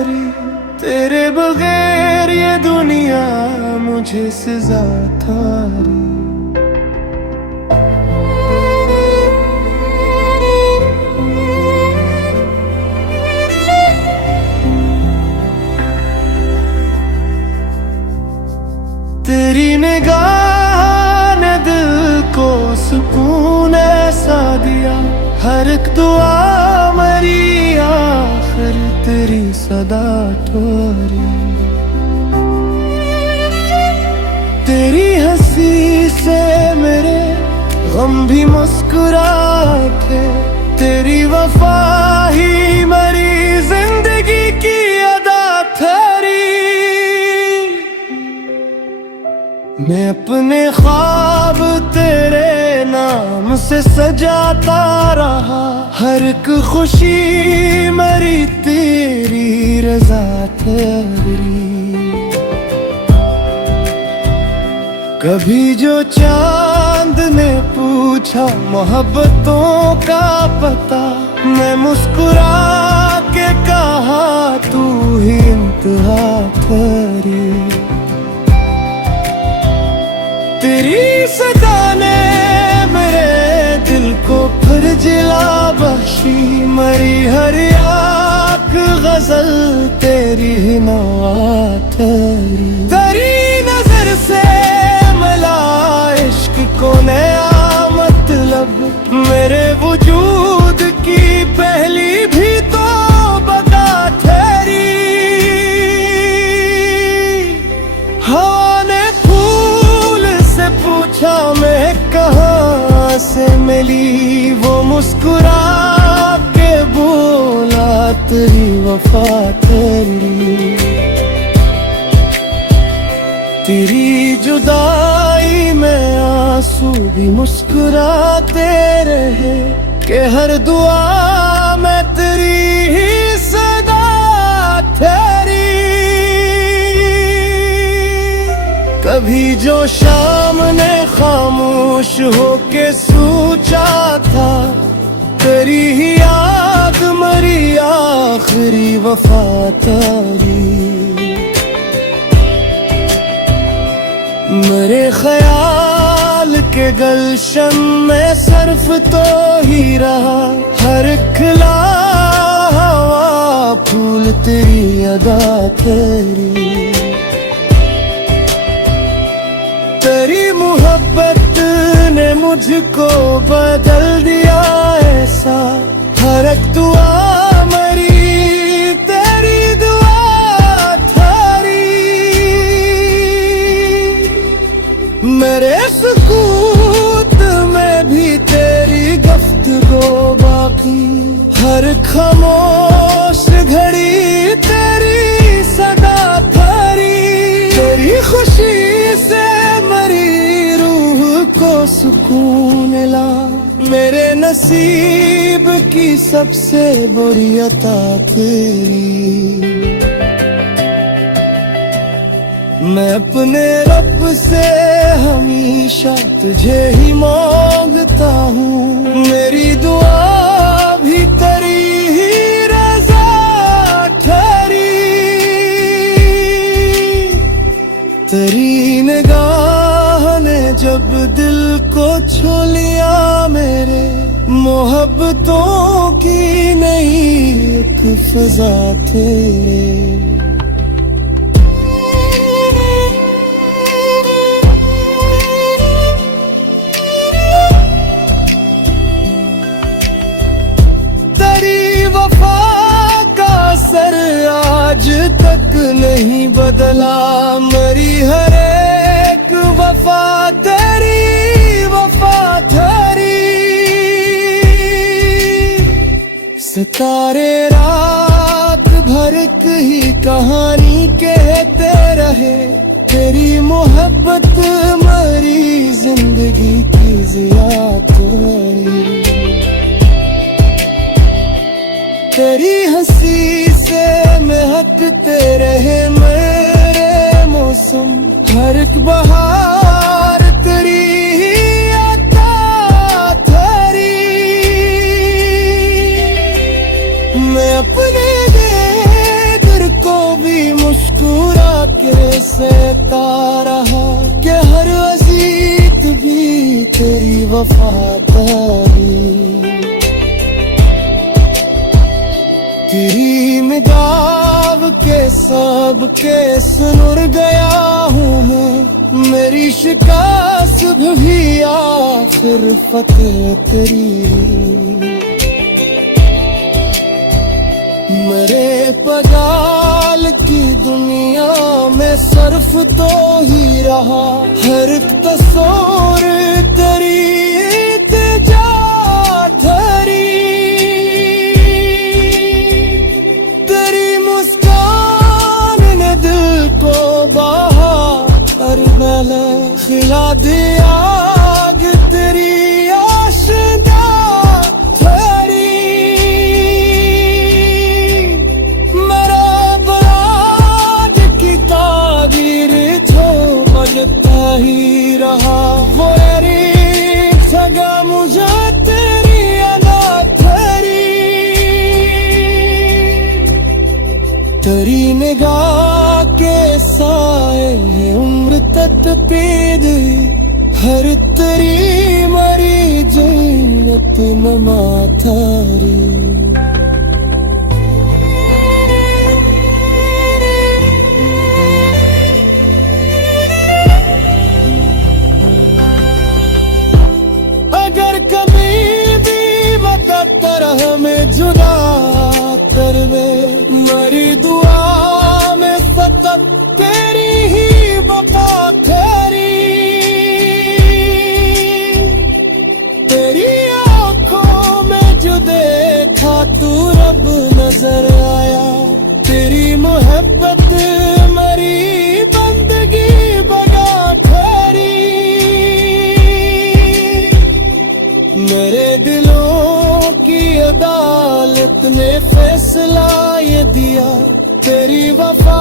भरी, तेरे बगैर ये दुनिया मुझे सजा थारी। तेरी निगाह ने दिल को सुकून ऐसा दिया, हर एक दुआ मेरी आखिर तेरी सदा ठोरी। तेरी हंसी से मेरे गम भी मुस्कुराते, तेरी वफा ही मेरी जिंदगी की अदा ठहरी। मैं अपने ख्वाब तेरे नाम से सजाता रहा, हर एक खुशी मेरी तेरी रजा तेरी। कभी जो चांद ने पूछा मोहब्बतों का पता, मैं मुस्कुरा के कहा तू ही इंतहा तेरी। तेरी सदा ने मेरे दिल को फिर जिला बख्शी, मरी हर आँख गजल तेरी ही नवात तेरी। तेरी नजर से मिला इश्क को नया मतलब, मेरे वजूद की पहली भी तो बता ठहरी। हवा ने पूछा मैं कहाँ से मिली, वो मुस्कुरा के बोला तेरी वफा तेरी। तेरी जुदाई में आंसू भी मुस्कुराते रहे, कि हर दुआ में तेरी ही सदा ठहरी। कभी जो शाम ने खामोश होके सोचा था, तेरी ही याद मरी आखिरी वफा तेरी। मेरे ख्याल के गलशन में सर्फ तो ही रहा, हर खिला हवा फूल तेरी अदा तेरी। तेरी मोहब्बत ने मुझको बदल दिया ऐसा, हर एक दुआ मेरी तेरी दुआ थारी। मेरे सुकूत में भी तेरी गुफ्तगू बाकी, हर खामोश घड़ी तेरी सदा थारी। तेरी खुशी से मरी रूह को सुकून ला, मेरे नसीब की सबसे बड़ी अता तेरी। मैं अपने रब से हमेशा तुझे ही मांगता हूँ, मेरी दुआ भी तेरी ही रजा ठहरी। तेरी निगाह ने जब दिल को छू लिया मेरे, मोहब्बतों की नई एक फजा तेरे। तेरी वफा का असर आज तक नहीं बदला, मरी हर एक वफा तेरी वफा तेरी। सितारे रात भर की कहानी कहते रहे, तेरी मोहब्बत मरी जिंदगी की जिया तेरी। तेरी हंसी से महकते रहे मेरे मौसम, हर एक बहार तेरी ही अता तेरी। मैं अपने दिल सहता रहा कि हर अजीत भी तेरी वफादारी। तेरी निगाह के सब के सुन गया हूँ मैं, मेरी शिकस्त भी आखिर फतेह तेरी। मेरे पगाल की दुनिया में सर्फ तो ही रहा, हर एक तस्वीर तेरी इल्तिजा धरी। तेरी मुस्कान ने दिल को बहा और मैंने खिला दिया आग तेरी आशिना धरी। मेरा बराज की ताबीर जो बजता ही रहा, वो मेरी सगा मुझे तेरी अनाथरी। तेरी निगाह के साए उम्र तक पीद, हर तेरी मरी जन्नत में माथारी। अगर कभी भी बदतर हमें जुदा कर दे, मरी दुआ में सतत तेरी ही वफा करी। तेरी आंखों में जो देखा तू रब नजर आया, तेरी मोहब्बत मरी बंदगी बगा ठहरी। मेरे दिलों की अदालत ने फैसला ये दिया, तेरी वफा